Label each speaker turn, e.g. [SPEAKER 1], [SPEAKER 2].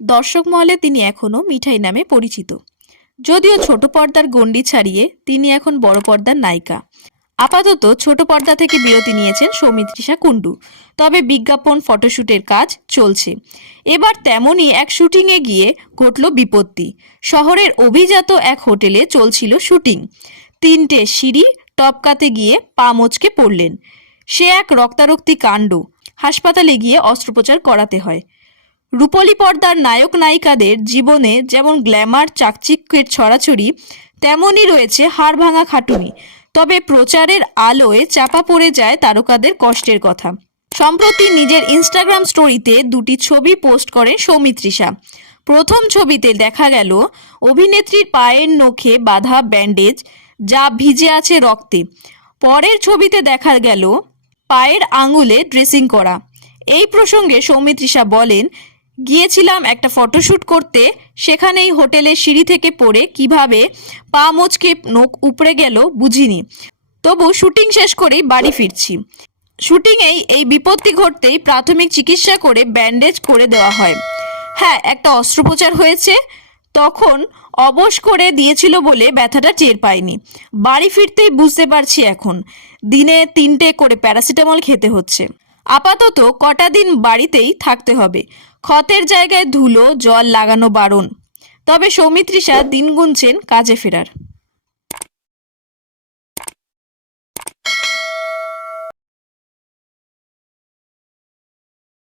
[SPEAKER 1] দর্শক মহলে তিনি এখনও মিঠাই নামে পরিচিত। যদিও ছোট পর্দার গণ্ডি ছাড়িয়ে তিনি এখন বড় পর্দার নায়িকা। আপাতত ছোট পর্দা থেকে বিরতি নিয়েছেন সৌমিত্রিষা কুণ্ডু। তবে বিজ্ঞাপন ফটোশ্যুটের কাজ চলছে। এবার তেমনই এক শুটিংয়ে গিয়ে ঘটল বিপত্তি। শহরের অভিজাত এক হোটেলে চলছিল শুটিং। তিনটে সিঁড়ি টপকাতে গিয়ে পা মচকে পড়লেন। সে এক রক্তারক্তি কাণ্ড। হাসপাতালে গিয়ে অস্ত্রোপচার করাতে হয়। রূপলী পর্দার নায়ক নায়িকাদের জীবনে যেমন গ্ল্যামার, চাকচিক্যের ছড়াছড়ি, তেমনই রয়েছে হাড় ভাঙা খাটুনি। তবে প্রচারের আলোয় চাপা পড়ে যায় তারকাদের কষ্টের কথা। সম্প্রতি নিজের ইনস্টাগ্রাম স্টোরিতে দুটি ছবি পোস্ট করেন সৌমিত্রিষা। প্রথম ছবিতে দেখা গেল অভিনেত্রীর পায়ের নখে বাঁধা ব্যান্ডেজ যা ভিজে আছে রক্তে। পরের ছবিতে দেখা গেল পায়ের আঙুলে ড্রেসিং করা। এই প্রসঙ্গে সৌমিত্রিষা বলেন গিয়েছিলাম একটা ফটোশ্যুট করতে। সেখানেই হোটেলের সিঁড়ি থেকে পড়ে কীভাবে পা মোচকে নখ উপড়ে গেল বুঝিনি। তবু শুটিং শেষ করেই বাড়ি ফিরছি। শুটিংয়েই এই বিপত্তি ঘটতেই প্রাথমিক চিকিৎসা করে ব্যান্ডেজ করে দেওয়া হয়। হ্যাঁ একটা অস্ত্রোপচার হয়েছে। তখন অবশ করে দিয়েছিল বলে ব্যথাটা টের পাইনি। বাড়ি ফিরতেই বুঝতে পারছি এখন। দিনে তিনটে করে প্যারাসিটামল খেতে হচ্ছে। আপাতত কটা দিন বাড়িতেই থাকতে হবে। ক্ষতের জায়গায় ধুলো জল লাগানো বারণ। তবে সৌমিত্রিষা দিন গুনছেন কাজে ফেরার।